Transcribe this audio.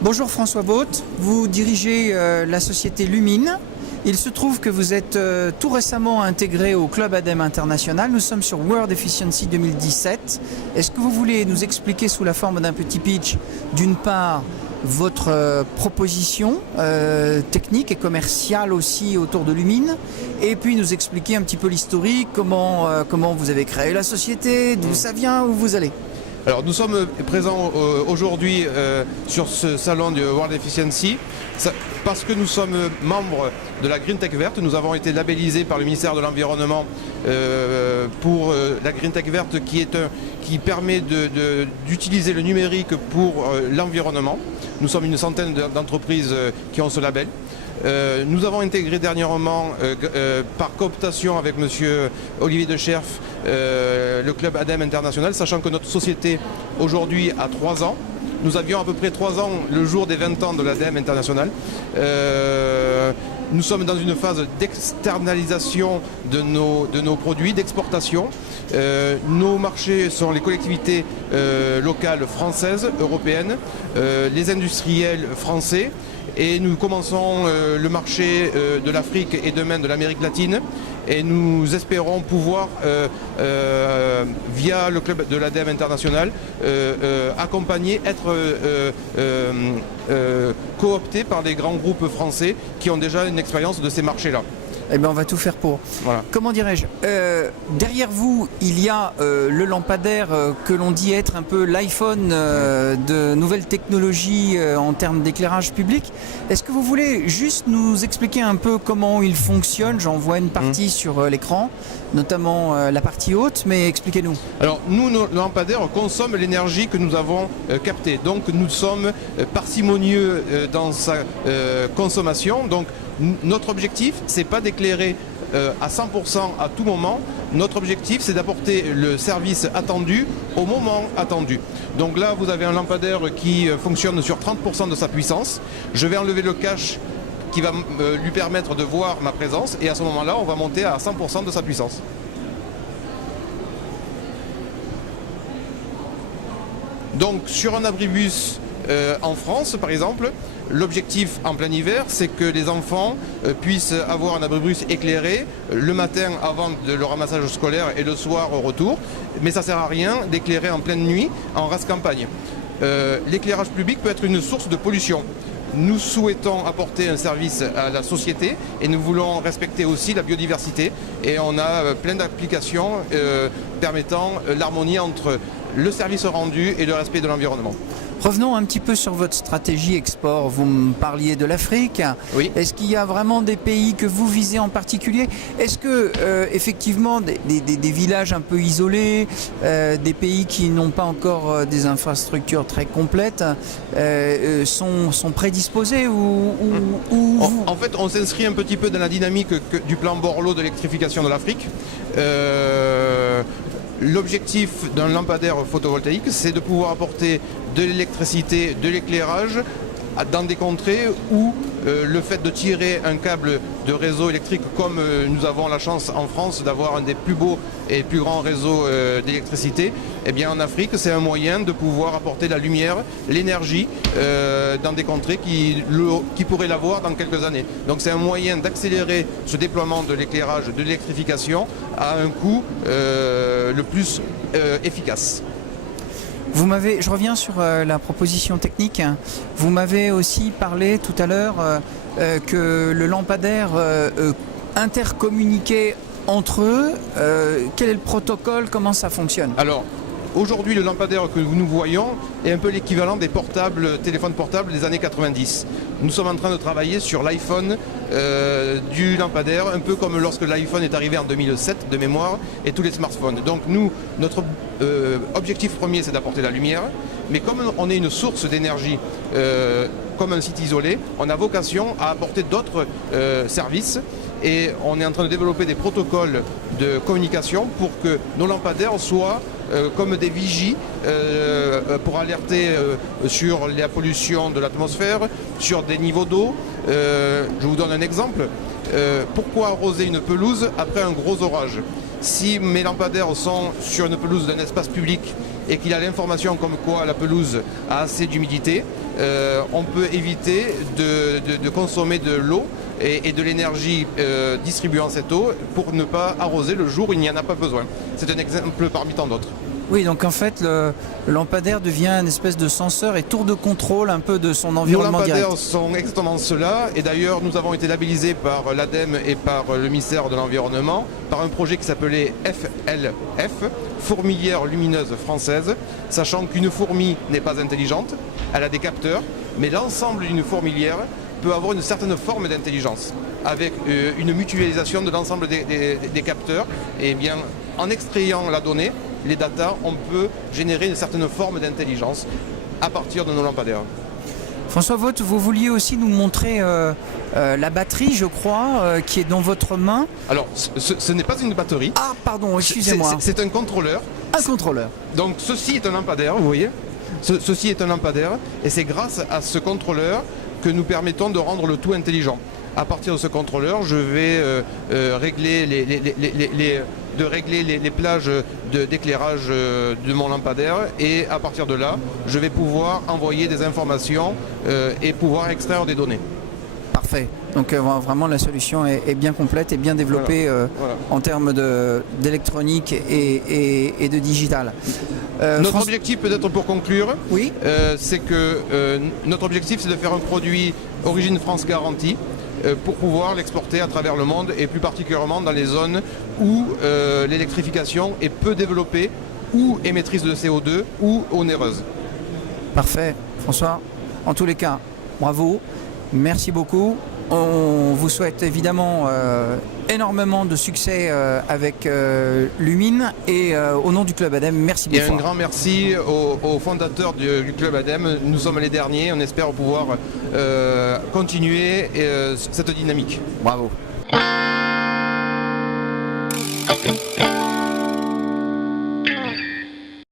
Bonjour François Baut, vous dirigez la société Lumine. Il se trouve que vous êtes tout récemment intégré au Club ADEME International. Nous sommes sur World Efficiency 2017. Est-ce que vous voulez nous expliquer sous la forme d'un petit pitch, d'une part, votre proposition technique et commerciale aussi autour de Lumine, et puis nous expliquer un petit peu l'historique, comment vous avez créé la société, d'où ça vient, où vous allez? Alors nous sommes présents aujourd'hui sur ce salon du World Efficiency parce que nous sommes membres de la Green Tech Verte. Nous avons été labellisés par le ministère de l'Environnement pour la Green Tech Verte qui permet d'utiliser le numérique pour l'environnement. Nous sommes une centaine d'entreprises qui ont ce label. Nous avons intégré dernièrement, par cooptation avec M. Olivier Decherf, le club ADEME International, sachant que notre société aujourd'hui a 3 ans. Nous avions à peu près 3 ans le jour des 20 ans de l'ADEME International. Nous sommes dans une phase d'externalisation de nos produits, d'exportation. Nos marchés sont les collectivités locales françaises, européennes, les industriels français. Et nous commençons le marché de l'Afrique et demain de l'Amérique latine. Et nous espérons pouvoir, via le club de l'ADEME International, accompagner, être cooptés par des grands groupes français qui ont déjà une expérience de ces marchés-là. Eh bien, on va tout faire pour. Voilà. Comment dirais-je, derrière vous, il y a le lampadaire que l'on dit être un peu l'iPhone de nouvelles technologies en termes d'éclairage public. Est-ce que vous voulez juste nous expliquer un peu comment il fonctionne? J'en vois une partie sur l'écran, notamment la partie haute, mais expliquez-nous. Alors, nous, nos lampadaires consomment l'énergie que nous avons captée. Donc, nous sommes parcimonieux dans sa consommation. Donc, notre objectif, c'est pas d'éclairer à 100% à tout moment. Notre objectif, c'est d'apporter le service attendu au moment attendu. Donc là, vous avez un lampadaire qui fonctionne sur 30% de sa puissance. Je vais enlever le cache qui va lui permettre de voir ma présence. Et à ce moment-là, on va monter à 100% de sa puissance. Donc sur un abribus en France, par exemple, l'objectif en plein hiver, c'est que les enfants puissent avoir un abribus éclairé le matin avant le ramassage scolaire et le soir au retour. Mais ça ne sert à rien d'éclairer en pleine nuit en race campagne. L'éclairage public peut être une source de pollution. Nous souhaitons apporter un service à la société et nous voulons respecter aussi la biodiversité. Et on a plein d'applications permettant l'harmonie entre le service rendu et le respect de l'environnement. Revenons un petit peu sur votre stratégie export. Vous me parliez de l'Afrique. Oui. Est-ce qu'il y a vraiment des pays que vous visez en particulier? Est-ce que effectivement des villages un peu isolés, des pays qui n'ont pas encore des infrastructures très complètes sont prédisposés En fait, on s'inscrit un petit peu dans la dynamique du plan Borloo de l'électrification de l'Afrique. L'objectif d'un lampadaire photovoltaïque, c'est de pouvoir apporter de l'électricité, de l'éclairage dans des contrées où le fait de tirer un câble de réseau électrique, comme nous avons la chance en France d'avoir un des plus beaux et plus grands réseaux d'électricité, eh bien en Afrique, c'est un moyen de pouvoir apporter la lumière, l'énergie dans des contrées qui pourraient l'avoir dans quelques années. Donc c'est un moyen d'accélérer ce déploiement de l'éclairage, de l'électrification à un coût le plus efficace. Je reviens sur la proposition technique. Vous m'avez aussi parlé tout à l'heure que le lampadaire intercommuniquait entre eux. Quel est le protocole? Comment ça fonctionne? Alors, aujourd'hui, le lampadaire que nous voyons est un peu l'équivalent des téléphones portables des années 90. Nous sommes en train de travailler sur l'iPhone du lampadaire, un peu comme lorsque l'iPhone est arrivé en 2007 de mémoire et tous les smartphones. Donc nous, notre objectif premier, c'est d'apporter la lumière, mais comme on est une source d'énergie comme un site isolé, on a vocation à apporter d'autres services. Et on est en train de développer des protocoles de communication pour que nos lampadaires soient comme des vigies pour alerter sur la pollution de l'atmosphère, sur des niveaux d'eau. Je vous donne un exemple. Pourquoi arroser une pelouse après un gros orage? Si mes lampadaires sont sur une pelouse d'un espace public et qu'il a l'information comme quoi la pelouse a assez d'humidité, on peut éviter de consommer de l'eau et de l'énergie distribuant cette eau pour ne pas arroser le jour où il n'y en a pas besoin. C'est un exemple parmi tant d'autres. Oui, donc en fait, le lampadaire devient une espèce de senseur et tour de contrôle un peu de son Nos environnement lampadaires direct. sont exactement cela, et d'ailleurs nous avons été labellisés par l'ADEME et par le ministère de l'Environnement par un projet qui s'appelait FLF, Fourmilière lumineuse française, sachant qu'une fourmi n'est pas intelligente, elle a des capteurs, mais l'ensemble d'une fourmilière peut avoir une certaine forme d'intelligence, avec une mutualisation de l'ensemble des capteurs, et bien en extrayant la donnée, les datas, on peut générer une certaine forme d'intelligence à partir de nos lampadaires. François Vauth, vous vouliez aussi nous montrer la batterie, je crois, qui est dans votre main. Alors, ce n'est pas une batterie. Ah, pardon, excusez-moi. C'est un contrôleur. Un contrôleur. Donc, ceci est un lampadaire, vous voyez. Ceci est un lampadaire, et c'est grâce à ce contrôleur que nous permettons de rendre le tout intelligent. À partir de ce contrôleur, je vais régler les plages d'éclairage de mon lampadaire, et à partir de là, je vais pouvoir envoyer des informations et pouvoir extraire des données. Parfait. Donc vraiment la solution est bien complète et bien développée Voilà. en termes d'électronique et de digital. Notre objectif, peut-être pour conclure, Oui. c'est que notre objectif, c'est de faire un produit Origine France garantie pour pouvoir l'exporter à travers le monde, et plus particulièrement dans les zones où l'électrification est peu développée, ou émettrice de CO2, ou onéreuse. Parfait. François, en tous les cas, bravo. Merci beaucoup. On vous souhaite évidemment énormément de succès avec Lumine, et au nom du Club ADEME, merci Et beaucoup. un grand merci aux fondateurs du Club ADEME. Nous sommes les derniers. On espère pouvoir continuer cette dynamique. Bravo.